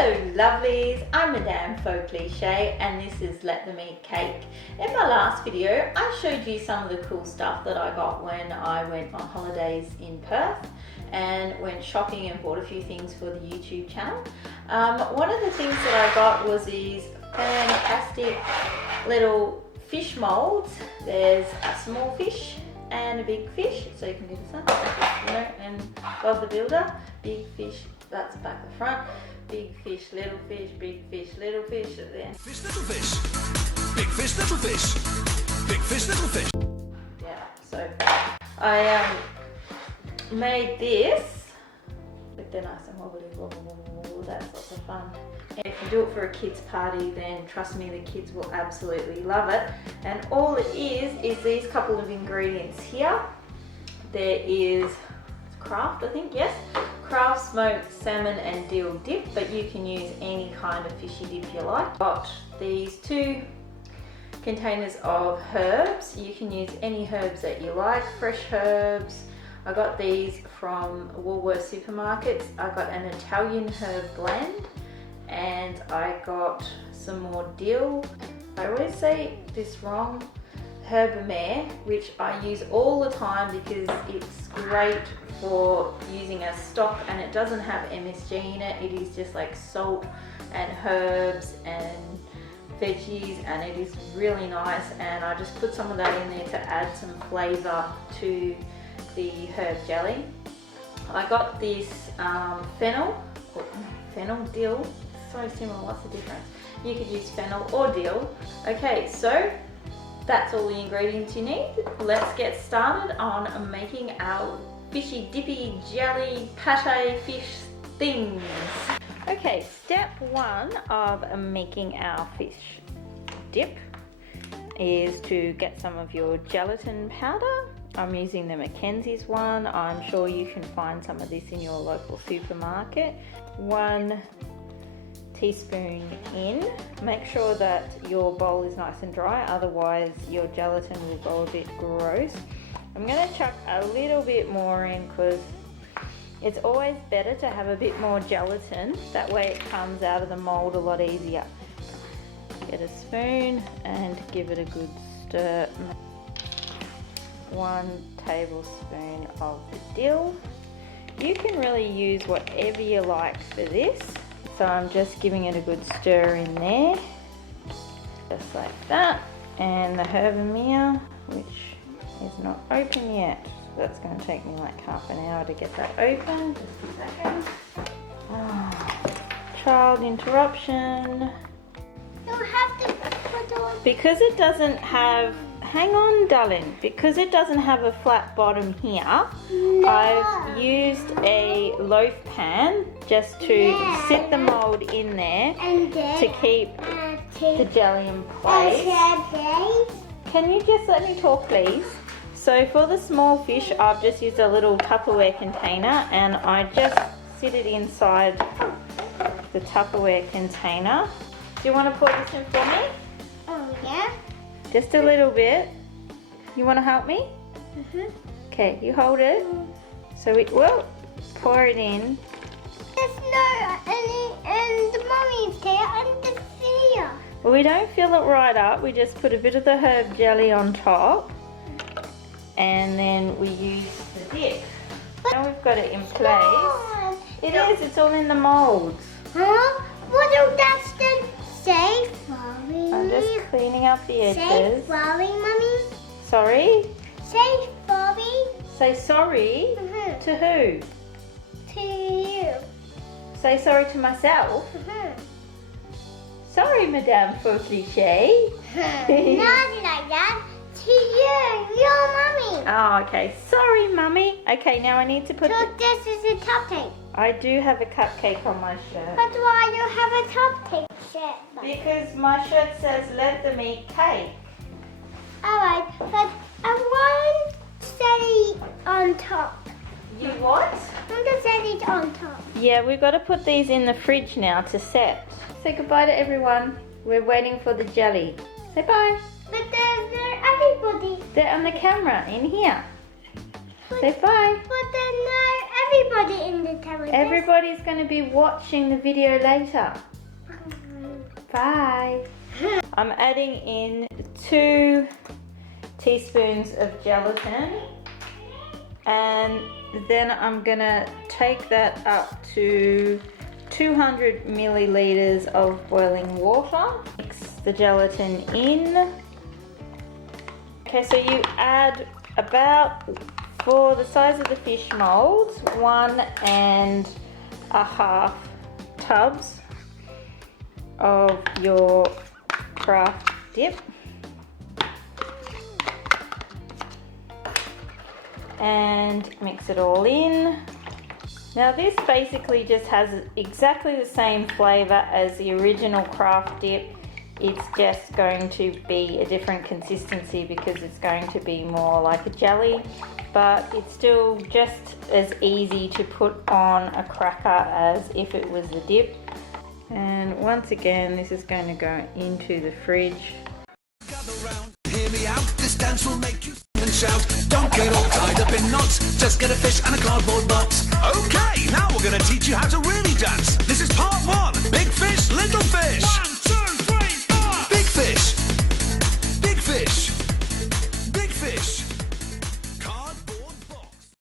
Hello lovelies, I'm Madame Faux Cliche and this is Let Them Eat Cake. In my last video I showed you some of the cool stuff that I got when I went on holidays in Perth and went shopping and bought a few things for the YouTube channel. One of the things that I got was these fantastic little fish molds. There's a small fish and a big fish, so you can do this one, and Bob the Builder. Big fish, that's back the front. Big fish, little fish, big fish, little fish at the end. Fish, little fish. Big fish, little fish. Big fish, little fish. Yeah, so I made this. But they're nice and wobbly, that's lots of fun. And if you do it for a kids party, then trust me, the kids will absolutely love it. And all it is these couple of ingredients here. There is Kraft, I think, yes. Kraft smoked salmon and dill dip, but you can use any kind of fishy dip you like. Got these two containers of herbs. You can use any herbs that you like, fresh herbs. I got these from Woolworths supermarkets. I got an Italian herb blend and I got some more dill. I always say this wrong, Herbamare, which I use all the time because it's great for using as stock and it doesn't have MSG in it. It is just like salt and herbs and veggies and it is really nice, and I just put some of that in there to add some flavour to the herb jelly. I got this fennel dill, so similar, what's the difference? You could use fennel or dill. Okay, so that's all the ingredients you need. Let's get started on making our fishy dippy jelly pate fish things. Okay, step one of making our fish dip is to get some of your gelatin powder. I'm using the Mackenzie's one. I'm sure you can find some of this in your local supermarket. 1 teaspoon in. Make sure that your bowl is nice and dry, otherwise your gelatin will go a bit gross. I'm going to chuck a little bit more in because it's always better to have a bit more gelatin, that way it comes out of the mold a lot easier. Get a spoon and give it a good stir. 1 tablespoon of the dill. You can really use whatever you like for this, so I'm just giving it a good stir in there, just like that. And the Herbamare, which is not open yet, so that's going to take me like half an hour to get that open. Just a second. Child interruption. You have to put on. Because it doesn't have, hang on darling, because it doesn't have a flat bottom here, No. I've used a loaf pan just to sit the mold in there And then to keep the jelly in place. Can you just let me talk, please? So for the small fish, I've just used a little Tupperware container and I just sit it inside the Tupperware container. Do you want to pour this in for me? Oh yeah. Just a little bit. You want to help me? Okay, you hold it. So it will pour it in. There's no any, and the mommy's here and the fear. Well, we don't fill it right up. We just put a bit of the herb jelly on top. And then we use the dip. Now we've got it in place. It is, it's all in the molds. Huh? What do that then say, Mommy? I'm just cleaning up the Say edges. sorry, Mommy. Sorry? Say sorry. Say sorry to who? To you. Say sorry to myself. Sorry, Madame Faux Cliche. Not like that. To you, your mommy. Oh, okay. Sorry, Mummy. Okay, now I need to put So this is a cupcake. I do have a cupcake on my shirt. But why you have a cupcake shirt? Because my shirt says let them eat cake. Alright, but I want to set it on top. You what? I want to set it on top. Yeah, we've got to put these in the fridge now to set. Say goodbye to everyone. We're waiting for the jelly. Say bye. But there's no everybody. They're on the camera in here. Say bye. But there's no everybody in the television. Everybody's going to be watching the video later. Bye. I'm adding in 2 teaspoons of gelatin, and then I'm going to take that up to 200 milliliters of boiling water. Mix the gelatin in. Okay, so you add about, for the size of the fish molds, 1.5 tubs of your craft dip. And mix it all in. Now this basically just has exactly the same flavour as the original craft dip. It's just going to be a different consistency because it's going to be more like a jelly, but it's still just as easy to put on a cracker as if it was a dip. And once again, this is going to go into the fridge. Gather round, hear me out. This dance will make you and shout. Don't get all tied up in knots. Just get a fish and a cardboard box. Okay, now we're going to teach you how to really dance. This is part 1. Big fish, little fish.